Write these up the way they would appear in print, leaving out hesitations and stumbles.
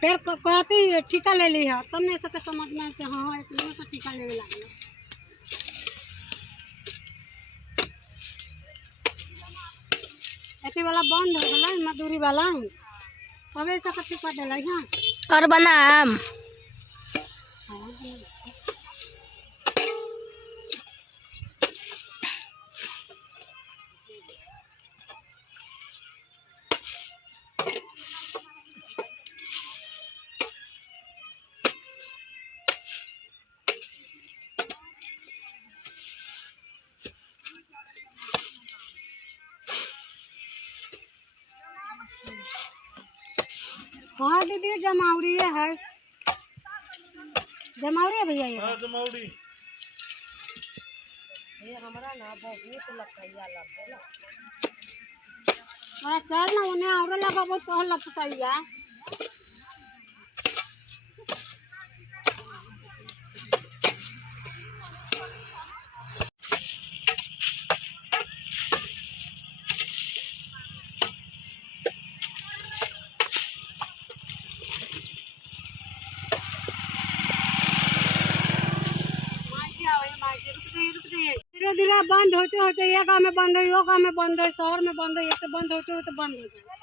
फिर कहती ठीका ले ली है, तब नहीं सके समझ में से हाँ इतने से ठीका ले लगे। ऐसे वाला बंद हो गया मजदूरी वाला, तबे से ठीका दिल हाँ और बनाम हाँ दीदी जमावड़ी है, जमावड़ी है भैया ये जमावड़ी हमारा ना बहुत लपटाइया लगेला। चल ना उन्हें और लगा बहुत तो लपटाइया। धीरे धीरे बंद होते होते ये गाँव में बंद है, वो गाँव में बंद है, शहर में बंद है, ऐसे बंद होते होते बंद हो जाए।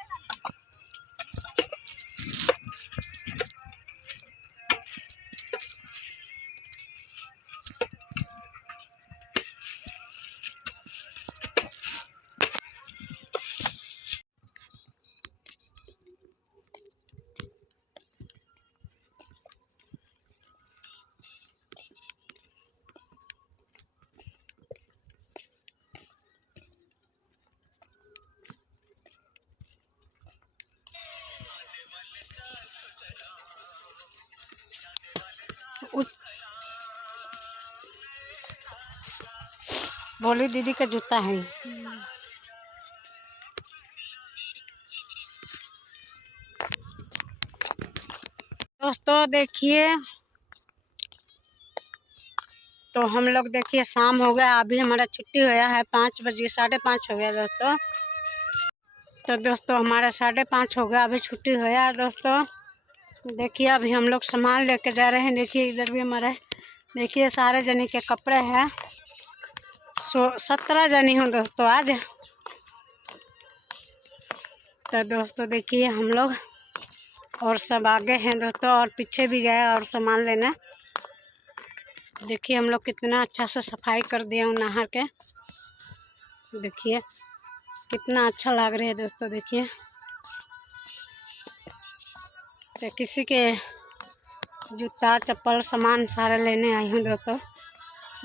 बोली दीदी का जूता है। दोस्तों देखिए, तो हम लोग देखिए शाम हो गया, अभी हमारा छुट्टी हुआ है 5 बजे, 5:30 हो गया दोस्तों। तो दोस्तों हमारा 5:30 हो गया, अभी छुट्टी हुआ दोस्तों। देखिए अभी हम लोग सामान लेके जा रहे हैं। देखिए इधर भी हमारे देखिए सारे जने के कपड़े हैं। 17 जनी हूँ दोस्तों आज। तो दोस्तों देखिए हम लोग और सब आगे हैं दोस्तों, और पीछे भी गए और सामान लेना। देखिए हम लोग कितना अच्छा से सफाई कर दिए हूँ नहा के। देखिए कितना अच्छा लग रहा है दोस्तों। देखिए तो किसी के जूता चप्पल सामान सारे लेने आई हूँ दोस्तों।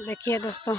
देखिए दोस्तों